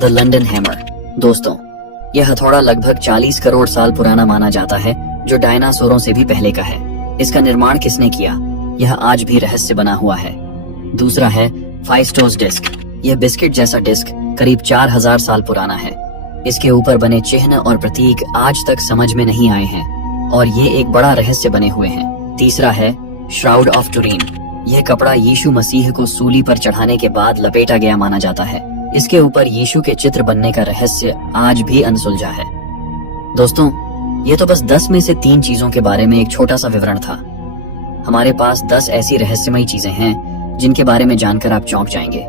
The London hammer. दोस्तों, यह हथौड़ा लगभग 40 करोड़ साल पुराना माना जाता है, जो डायनासोरों से भी पहले का है। इसका निर्माण किसने किया, यह आज भी रहस्य बना हुआ है। दूसरा है फाइस्टोस डिस्क। यह बिस्किट जैसा डिस्क करीब 4000 साल पुराना है। इसके ऊपर बने चिन्ह और प्रतीक आज तक समझ में नहीं आए हैं और ये एक बड़ा रहस्य बने हुए हैं। तीसरा है श्राउड ऑफ टुरीन। यह कपड़ा यीशु मसीह को सूली पर चढ़ाने के बाद लपेटा गया माना जाता है। इसके ऊपर यीशु के चित्र बनने का रहस्य आज भी अनसुलझा है। दोस्तों, ये तो बस 10 में से 3 चीजों के बारे में एक छोटा सा विवरण था। हमारे पास 10 ऐसी रहस्यमयी चीजें हैं जिनके बारे में जानकर आप चौंक जाएंगे।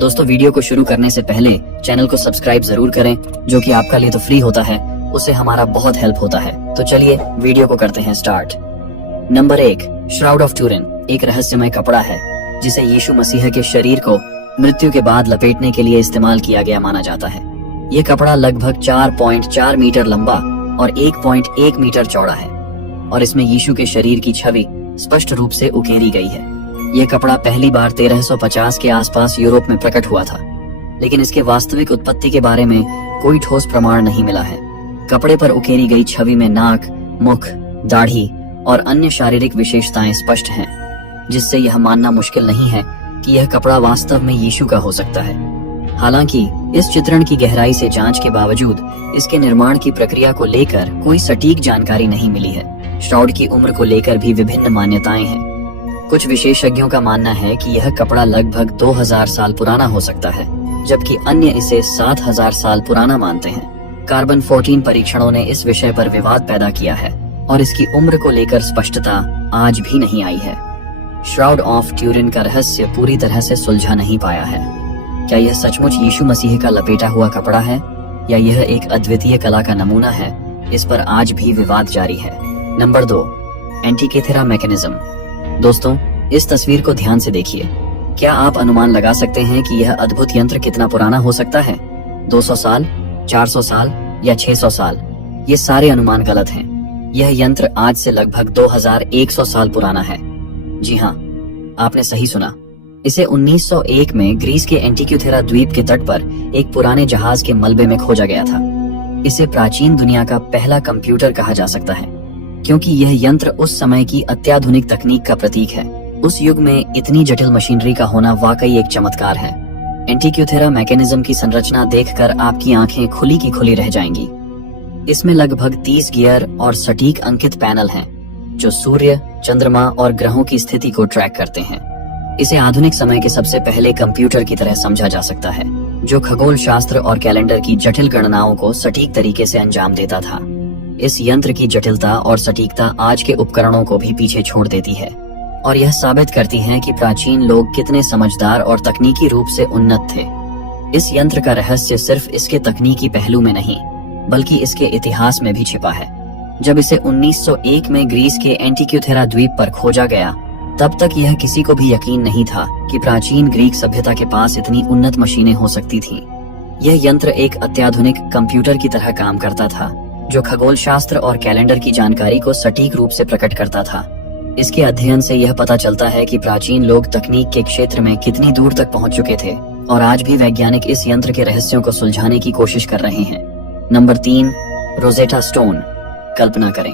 दोस्तों, वीडियो को शुरू करने से पहले चैनल को सब्सक्राइब जरूर करें, जो कि आपका लिए तो फ्री होता है, उससे हमारा बहुत हेल्प होता है। तो चलिए वीडियो को करते हैं स्टार्ट। नंबर 1, श्राउड ऑफ टुरीन एक रहस्यमय कपड़ा है जिसे यीशु मसीह के शरीर को मृत्यु के बाद लपेटने के लिए इस्तेमाल किया गया माना जाता है। ये कपड़ा लगभग 4.4 मीटर लंबा और 1.1 मीटर चौड़ा है और इसमें यीशु के शरीर की छवि स्पष्ट रूप से उकेरी गई है। यह कपड़ा पहली बार 1350 के आसपास यूरोप में प्रकट हुआ था, लेकिन इसके वास्तविक उत्पत्ति के बारे में कोई ठोस प्रमाण नहीं मिला है। कपड़े पर उकेरी गई छवि में नाक, मुख, दाढ़ी और अन्य शारीरिक विशेषताएं स्पष्ट हैं, जिससे यह मानना मुश्किल नहीं है कि यह कपड़ा वास्तव में यीशु का हो सकता है। हालांकि इस चित्रण की गहराई से जांच के बावजूद इसके निर्माण की प्रक्रिया को लेकर कोई सटीक जानकारी नहीं मिली है। श्राउड की उम्र को लेकर भी विभिन्न मान्यताएं हैं। कुछ विशेषज्ञों का मानना है कि यह कपड़ा लगभग 2000 साल पुराना हो सकता है, जबकि अन्य इसे 7000 साल पुराना मानते हैं। कार्बन 14 परीक्षणों ने इस विषय पर विवाद पैदा किया है और इसकी उम्र को लेकर स्पष्टता आज भी नहीं आई है। श्राउड ऑफ टुरीन का रहस्य पूरी तरह से सुलझा नहीं पाया है। क्या यह सचमुच यीशु मसीह का लपेटा हुआ कपड़ा है या यह एक अद्वितीय कला का नमूना है, इस पर आज भी विवाद जारी है। Number 2, Antikythera mechanism. दोस्तों, इस तस्वीर को ध्यान से देखिए। क्या आप अनुमान लगा सकते हैं कि यह अद्भुत यंत्र कितना पुराना हो सकता है? 200 साल, 400 साल या 600 साल? ये सारे अनुमान गलत हैं। यह यंत्र आज से लगभग 2100 साल पुराना है। जी हाँ, आपने सही सुना। इसे 1901 में ग्रीस के एंटीक्यूथेरा द्वीप के तट पर एक पुराने जहाज के मलबे में खोजा गया था। इसे प्राचीन दुनिया का पहला कंप्यूटर कहा जा सकता है, क्योंकि यह यंत्र उस समय की अत्याधुनिक तकनीक का प्रतीक है। उस युग में इतनी जटिल मशीनरी का होना वाकई एक चमत्कार है। एंटीक्यूथेरा मैकेनिज्म की संरचना देखकर आपकी आंखें खुली की खुली रह जाएंगी। इसमें लगभग 30 गियर और सटीक अंकित पैनल हैं, जो सूर्य, चंद्रमा और ग्रहों की स्थिति को ट्रैक करते हैं। इसे आधुनिक समय के सबसे पहले कंप्यूटर की तरह समझा जा सकता है, जो खगोल शास्त्र और कैलेंडर की जटिल गणनाओं को सटीक तरीके से अंजाम देता था। इस यंत्र की जटिलता और सटीकता आज के उपकरणों को भी पीछे छोड़ देती है और यह साबित करती है कि प्राचीन लोग कितने समझदार और तकनीकी रूप से उन्नत थे। इस यंत्र का रहस्य सिर्फ इसके तकनीकी पहलू में नहीं, बल्कि इसके इतिहास में भी छिपा है। जब इसे 1901 में ग्रीस के एंटीक्यूथेरा द्वीप पर खोजा गया, तब तक यह किसी को भी यकीन नहीं था कि प्राचीन ग्रीक सभ्यता के पास इतनी उन्नत मशीनें हो सकती थीं। यह यंत्र एक अत्याधुनिक कंप्यूटर की तरह काम करता था, जो खगोल शास्त्र और कैलेंडर की जानकारी को सटीक रूप से प्रकट करता था। इसके अध्ययन से यह पता चलता है कि प्राचीन लोग तकनीक के क्षेत्र में कितनी दूर तक पहुंच चुके थे और आज भी वैज्ञानिक इस यंत्र के रहस्यों को सुलझाने की कोशिश कर रहे हैं। Number 3, Rosetta stone. कल्पना करें,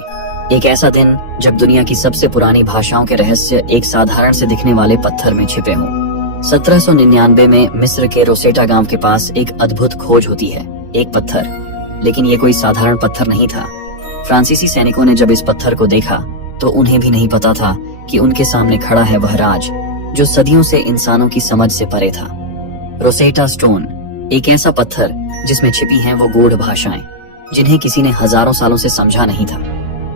एक ऐसा दिन जब दुनिया की सबसे पुरानी भाषाओं के रहस्य एक साधारण से दिखने वाले पत्थर में छिपे हों। 1799 में मिस्र के रोसेटा गांव के पास एक अद्भुत खोज होती है, एक पत्थर। लेकिन ये कोई साधारण पत्थर नहीं था। फ्रांसीसी सैनिकों ने जब इस पत्थर को देखा तो उन्हें भी नहीं पता था कि उनके सामने खड़ा है वह राज, जो सदियों से इंसानों की समझ से परे था। रोसेटा स्टोन एक ऐसा पत्थर जिसमें छिपी हैं वो गूढ़ भाषाएं, जिन्हें किसी ने हजारों सालों से समझा नहीं था।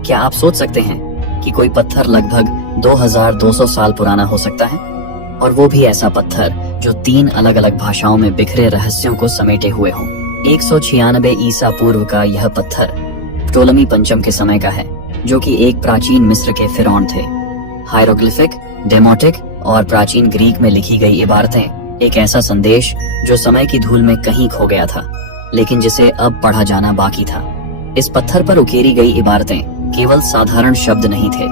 क्या आप सोच सकते हैं कि कोई पत्थर लगभग 2200 साल पुराना हो सकता है? और वो भी ऐसा पत्थर जो 3 अलग अलग भाषाओं में बिखरे रहस्यों को समेटे हुए हो। 196 ईसा पूर्व का यह पत्थर प्टोलमी पंचम के समय का है, जो कि एक प्राचीन मिस्र के फिरौन थे। हायरोग्लिफिक, डेमोटिक और प्राचीन ग्रीक में लिखी गई इबारतें एक ऐसा संदेश जो समय की धूल में कहीं खो गया था, लेकिन जिसे अब पढ़ा जाना बाकी था। इस पत्थर पर उकेरी गई इबारतें केवल साधारण शब्द नहीं थे,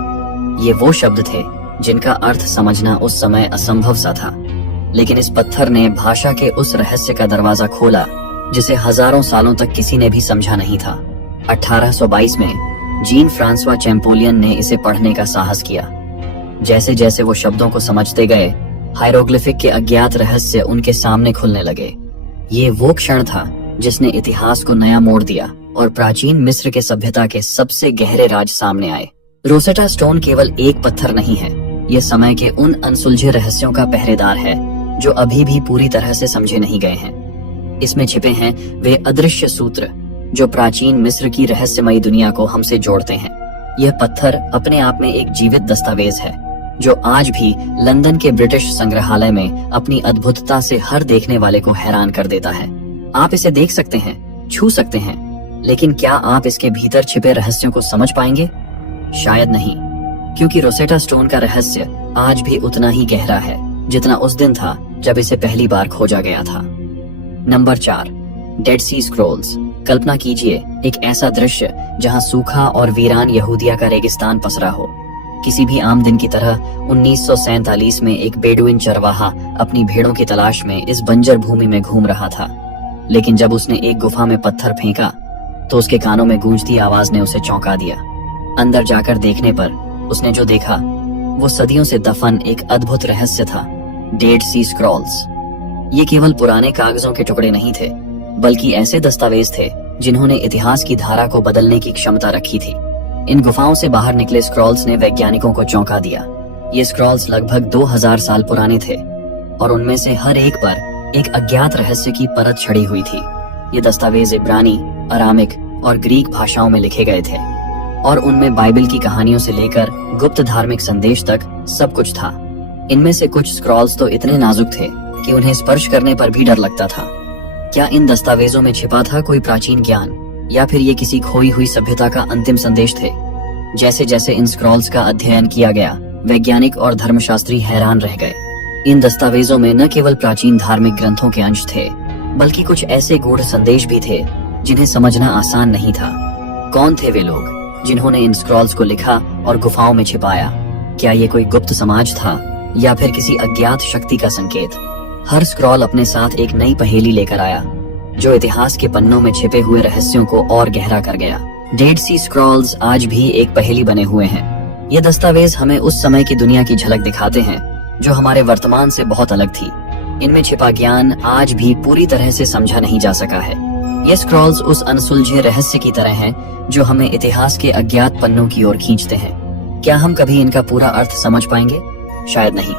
ये वो शब्द थे जिनका अर्थ समझना उस समय असंभव सा था। लेकिन इस पत्थर ने भाषा के उस रहस्य का दरवाजा खोला जिसे हजारों सालों तक किसी ने भी समझा नहीं था। 1822 में जीन फ्रांसवा चैंपोलियन ने इसे पढ़ने का साहस किया। जैसे जैसे वो शब्दों को समझते गए, हायरोग्लिफिक के अज्ञात रहस्य उनके सामने खुलने लगे। ये वो क्षण था जिसने इतिहास को नया मोड़ दिया और प्राचीन मिस्र के सभ्यता के सबसे गहरे राज सामने आए। रोसेटा स्टोन केवल एक पत्थर नहीं है, ये समय के उन अनसुलझे रहस्यों का पहरेदार है जो अभी भी पूरी तरह से समझे नहीं गए हैं। इसमें छिपे हैं वे अदृश्य सूत्र जो प्राचीन मिस्र की रहस्यमयी दुनिया को हमसे जोड़ते हैं। यह पत्थर अपने आप में एक जीवित दस्तावेज है जो आज भी लंदन के ब्रिटिश संग्रहालय में अपनी अद्भुतता से हर देखने वाले को हैरान कर देता है। आप इसे देख सकते हैं, छू सकते हैं, लेकिन क्या आप इसके भीतर छिपे रहस्यों को समझ पाएंगे? शायद नहीं, क्योंकि रोसेटा स्टोन का रहस्य आज भी उतना ही गहरा है जितना उस दिन था जब इसे पहली बार खोजा गया था। नंबर 4, डेड सी स्क्रॉल्स। कल्पना कीजिए एक ऐसा दृश्य जहां सूखा और वीरान यहूदिया का रेगिस्तान पसरा हो। किसी भी आम दिन की तरह 1947 में एक बेडुइन चरवाहा अपनी भेड़ों की तलाश में इस बंजर भूमि में घूम रहा था। लेकिन जब उसने एक गुफा में पत्थर फेंका तो उसके कानों में गूंजती आवाज ने उसे चौंका दिया। अंदर जाकर देखने पर उसने जो देखा वो सदियों से दफन एक अद्भुत रहस्य था, डेड सी स्क्रॉल्स। ये केवल पुराने कागजों के टुकड़े नहीं थे, बल्कि ऐसे दस्तावेज थे जिन्होंने इतिहास की धारा को बदलने की क्षमता रखी थी। इन गुफाओं से बाहर निकले स्क्रॉल्स ने वैज्ञानिकों को चौंका दिया। ये स्क्रॉल्स लगभग 2000 साल पुराने थे और उनमें से हर एक पर एक अज्ञात रहस्य की परत छड़ी हुई थी। ये दस्तावेज इब्रानी, अरामिक और ग्रीक भाषाओं में लिखे गए थे और उनमें बाइबल की कहानियों से लेकर गुप्त धार्मिक संदेश तक सब कुछ था। इनमें से कुछ स्क्रॉल्स तो इतने नाजुक थे कि उन्हें स्पर्श करने पर भी डर लगता था। क्या इन दस्तावेजों में छिपा था कोई प्राचीन ज्ञान, या फिर ये किसी खोई हुई सभ्यता का अंतिम संदेश थे? जैसे जैसे इन स्क्रॉल्स का अध्ययन किया गया, वैज्ञानिक और धर्मशास्त्री हैरान रह गए। इन दस्तावेजों में न केवल प्राचीन धार्मिक ग्रंथों के अंश थे, बल्कि कुछ ऐसे गूढ़ संदेश भी थे जिन्हें समझना आसान नहीं था। कौन थे वे लोग जिन्होंने इन स्क्रॉल्स को लिखा और गुफाओं में छिपाया? क्या ये कोई गुप्त समाज था या फिर किसी अज्ञात शक्ति का संकेत? हर स्क्रॉल अपने साथ एक नई पहेली लेकर आया जो इतिहास के पन्नों में छिपे हुए रहस्यों को और गहरा कर गया। डेड सी स्क्रॉल्स आज भी एक पहेली बने हुए हैं। ये दस्तावेज हमें उस समय की दुनिया की झलक दिखाते हैं जो हमारे वर्तमान से बहुत अलग थी। इनमें छिपा ज्ञान आज भी पूरी तरह से समझा नहीं जा सका है। ये स्क्रॉल्स उस अनसुलझे रहस्य की तरह हैं जो हमें इतिहास के अज्ञात पन्नों की ओर खींचते हैं। क्या हम कभी इनका पूरा अर्थ समझ पाएंगे? शायद नहीं,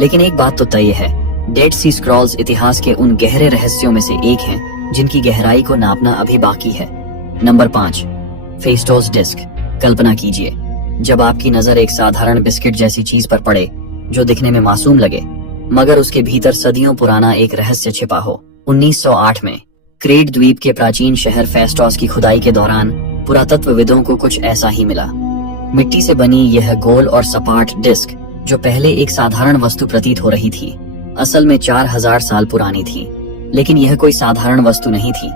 लेकिन एक बात तो तय है, डेड सी स्क्रॉल्स इतिहास के उन गहरे रहस्यों में से एक हैं जिनकी गहराई को नापना अभी बाकी है। Number 5, फेस्टोस disc. कल्पना कीजिए जब आपकी नजर एक साधारण बिस्किट जैसी चीज पर पड़े जो दिखने में मासूम लगे, मगर उसके भीतर सदियों पुराना एक रहस्य छिपा हो। 1908 में क्रेट द्वीप के प्राचीन शहर फेस्टोस की खुदाई के दौरान पुरातत्वविदों को कुछ ऐसा ही मिला। मिट्टी से बनी यह गोल और सपाट डिस्क, जो पहले एक साधारण वस्तु प्रतीत हो रही थी, असल में 4000 साल पुरानी थी। लेकिन यह कोई साधारण वस्तु नहीं थी,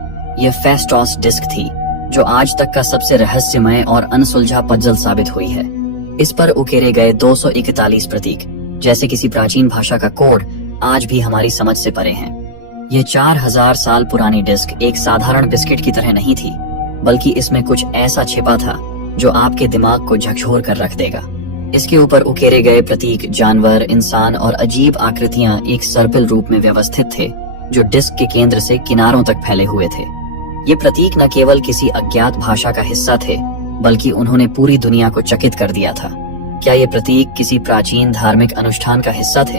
यह फेस्टोस डिस्क थी जो आज तक का सबसे रहस्यमय और अनसुलझा पजल साबित हुई है। इस पर उकेरे गए 241 प्रतीक, जैसे किसी प्राचीन भाषा का कोड, आज भी हमारी समझ से परे हैं। यह 4000 साल पुरानी डिस्क एक साधारण बिस्किट की तरह नहीं थी, बल्कि इसमें कुछ ऐसा छिपा था जो आपके दिमाग को झकझोर कर रख देगा। इसके ऊपर उकेरे गए प्रतीक जानवर, इंसान और अजीब आकृतियां एक सर्पिल रूप में व्यवस्थित थे जो डिस्क के केंद्र से किनारों तक फैले हुए थे। ये प्रतीक न केवल किसी अज्ञात भाषा का हिस्सा थे, बल्कि उन्होंने पूरी दुनिया को चकित कर दिया था। क्या ये प्रतीक किसी प्राचीन धार्मिक अनुष्ठान का हिस्सा थे,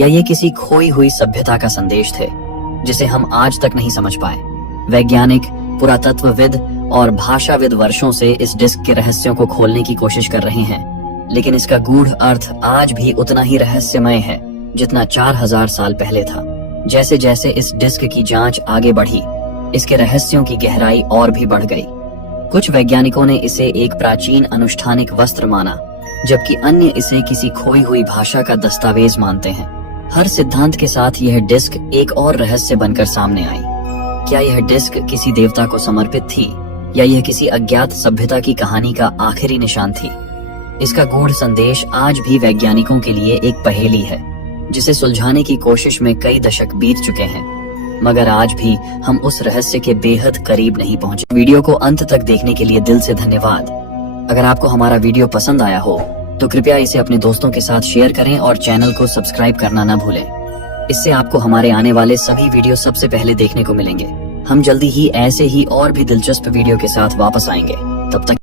या ये किसी खोई हुई सभ्यता का संदेश थे जिसे हम आज तक नहीं समझ पाए? वैज्ञानिक, पुरातत्वविद और भाषाविद वर्षों से इस डिस्क के रहस्यों को खोलने की कोशिश कर रहे हैं, लेकिन इसका गूढ़ अर्थ आज भी उतना ही रहस्यमय है जितना 4000 साल पहले था। जैसे जैसे इस डिस्क की जांच आगे बढ़ी, इसके रहस्यों की गहराई और भी बढ़ गई। कुछ वैज्ञानिकों ने इसे एक प्राचीन अनुष्ठानिक वस्त्र माना, जबकि अन्य इसे किसी खोई हुई भाषा का दस्तावेज मानते हैं। हर सिद्धांत के साथ यह डिस्क एक और रहस्य बनकर सामने आई। क्या यह डिस्क किसी देवता को समर्पित थी, या यह किसी अज्ञात सभ्यता की कहानी का आखिरी निशान थी? इसका गूढ़ संदेश आज भी वैज्ञानिकों के लिए एक पहेली है जिसे सुलझाने की कोशिश में कई दशक बीत चुके हैं। मगर आज भी हम उस रहस्य के बेहद करीब नहीं पहुंचे। वीडियो को अंत तक देखने के लिए दिल से धन्यवाद। अगर आपको हमारा वीडियो पसंद आया हो तो कृपया इसे अपने दोस्तों के साथ शेयर करें और चैनल को सब्सक्राइब करना न भूलें। इससे आपको हमारे आने वाले सभी वीडियो सबसे पहले देखने को मिलेंगे। हम जल्दी ही ऐसे ही और भी दिलचस्प वीडियो के साथ वापस आएंगे। तब तक